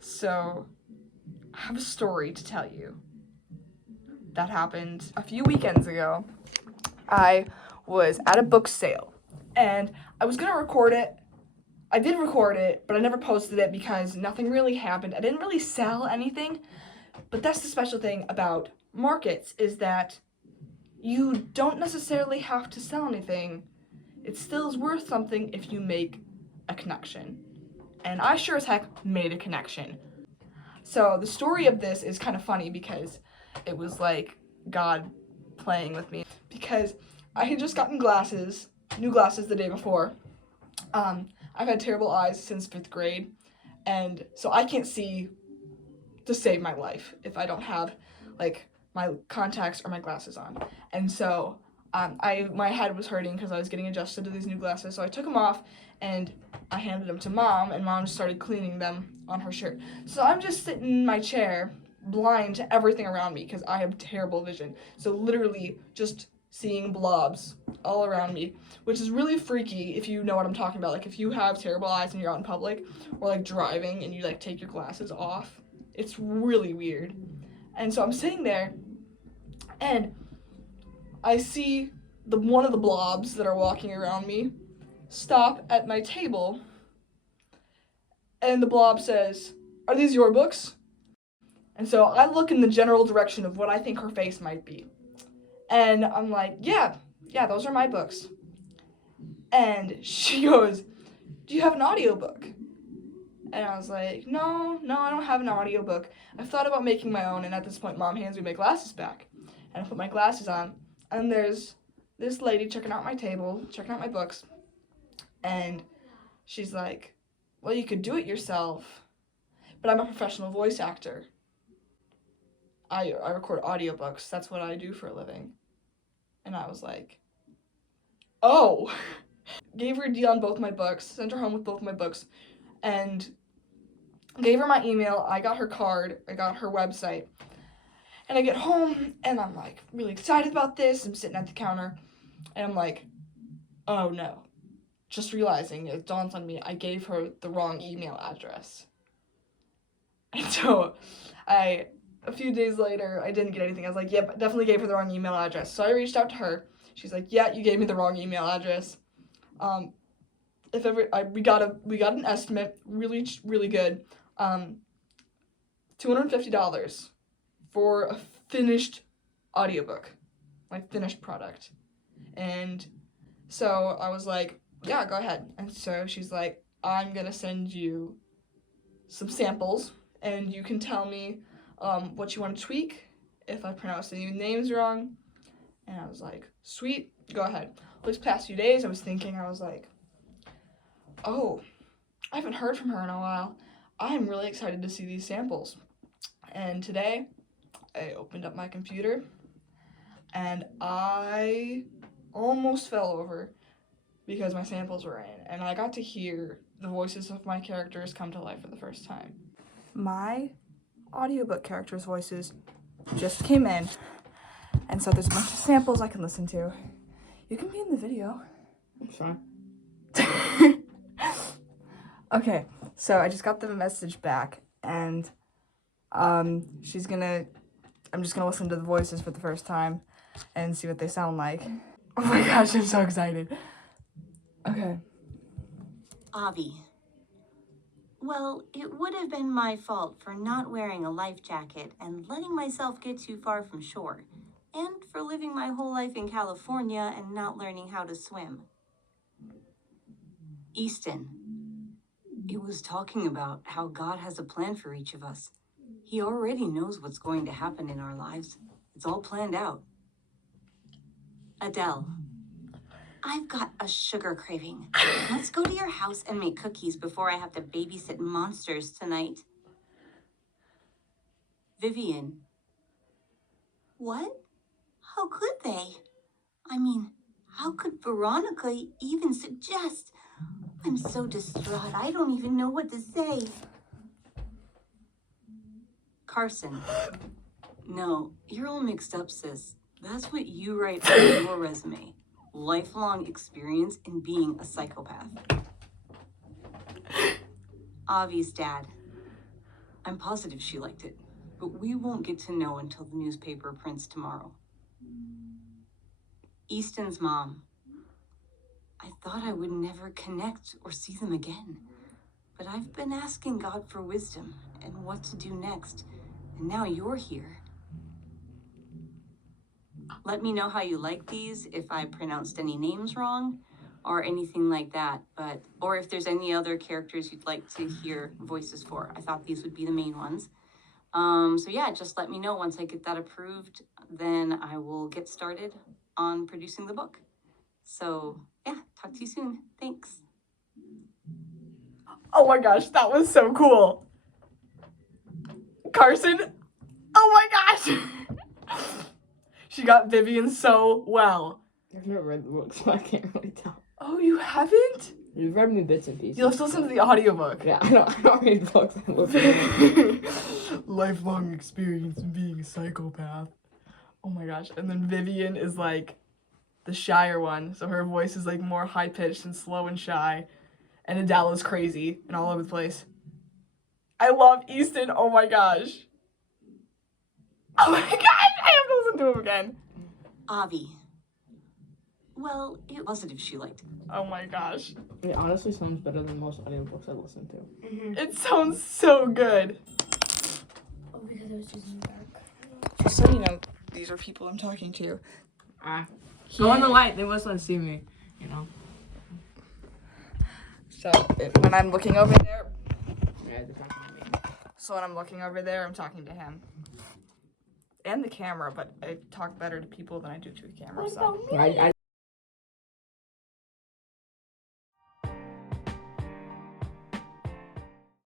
So, I have a story to tell you that happened a few weekends ago. I was at a book sale, and I was gonna record it. I did record it, but I never posted it because nothing really happened. I didn't really sell anything, but that's the special thing about markets, is that you don't necessarily have to sell anything. It still is worth something if you make a connection. And I sure as heck made a connection. So the story of this is kind of funny because it was like God playing with me, because I had just gotten new glasses the day before. I've had terrible eyes since 5th grade, and so I can't see to save my life if I don't have like my contacts or my glasses on. And so my head was hurting because I was getting adjusted to these new glasses. So I took them off and I handed them to Mom, and Mom just started cleaning them on her shirt. So I'm just sitting in my chair, blind to everything around me because I have terrible vision. So literally just seeing blobs all around me, which is really freaky if you know what I'm talking about. Like if you have terrible eyes and you're out in public or like driving and you like take your glasses off, it's really weird. And so I'm sitting there and I see one of the blobs that are walking around me stop at my table, and the blob says, "Are these your books?" And so I look in the general direction of what I think her face might be. And I'm like, yeah, those are my books. And she goes, "Do you have an audiobook?" And I was like, no, I don't have an audiobook. I've thought about making my own, and at this point, Mom hands me my glasses back. And I put my glasses on, and there's this lady checking out my table, checking out my books, and she's like, "Well, you could do it yourself, but I'm a professional voice actor. I record audiobooks. That's what I do for a living." And I was like, oh. Gave her a deal on both my books, sent her home with both my books, and gave her my email. I got her card, I got her website. And I get home, and I'm like really excited about this. I'm sitting at the counter, and I'm like, oh no. Just realizing, it dawns on me, I gave her the wrong email address. And so a few days later, I didn't get anything. I was like, yep, definitely gave her the wrong email address. So I reached out to her. She's like, yeah, you gave me the wrong email address. If ever, we got an estimate, really good, $250 for a finished audiobook, like finished product. And so I was like, yeah, go ahead. And so she's like, I'm gonna send you some samples, and you can tell me what you want to tweak if I pronounce any names wrong. And I was like, sweet, go ahead. These past few days, I was like, oh, I haven't heard from her in a while. I'm really excited to see these samples. And today, I opened up my computer, and I almost fell over because my samples were in, and I got to hear the voices of my characters come to life for the first time. My audiobook characters' voices just came in, and so there's a bunch of samples I can listen to. You can be in the video. I'm fine. Okay, so I just got the message back, and I'm just gonna listen to the voices for the first time and see what they sound like. Oh my gosh, I'm so excited. Okay. Avi. Well, it would have been my fault for not wearing a life jacket and letting myself get too far from shore, and for living my whole life in California and not learning how to swim. Easton. It was talking about how God has a plan for each of us. He already knows what's going to happen in our lives. It's all planned out. Adele. I've got a sugar craving. Let's go to your house and make cookies before I have to babysit monsters tonight. Vivian. What? How could they? I mean, how could Veronica even suggest? I'm so distraught, I don't even know what to say. Carson. No, you're all mixed up, sis. That's what you write on your resume. Lifelong experience in being a psychopath. Avi's dad. I'm positive she liked it, but we won't get to know until the newspaper prints tomorrow. Easton's mom. I thought I would never connect or see them again, but I've been asking God for wisdom and what to do next, and now you're here. Let me know how you like these, if I pronounced any names wrong or anything like that, or if there's any other characters you'd like to hear voices for. I thought these would be the main ones. So yeah, just let me know once I get that approved, then I will get started on producing the book. So yeah, talk to you soon. Thanks. Oh my gosh, that was so cool. Carson, oh my gosh. She got Vivian so well. I've never read the book, so I can't really tell. Oh, you haven't? You've read me bits and pieces. You'll have to listen to the audiobook. Yeah, I don't read books. I listen to them. Lifelong experience in being a psychopath. Oh my gosh. And then Vivian is like the shyer one. So her voice is like more high pitched and slow and shy. And Adela's crazy and all over the place. I love Easton. Oh my gosh. Oh my gosh. I have to listen to him again. Avi. Well, it positive she liked it. Oh my gosh. It honestly sounds better than most audiobooks I listen to. It sounds so good. Oh, because I was just in the dark. Just so you know, these are people I'm talking to. Go on the light. They must not see me, you know. So when I'm looking over there, Yeah, they're talking to me. so when I'm looking over there, I'm talking to him. And the camera, but I talk better to people than I do to the camera, so. I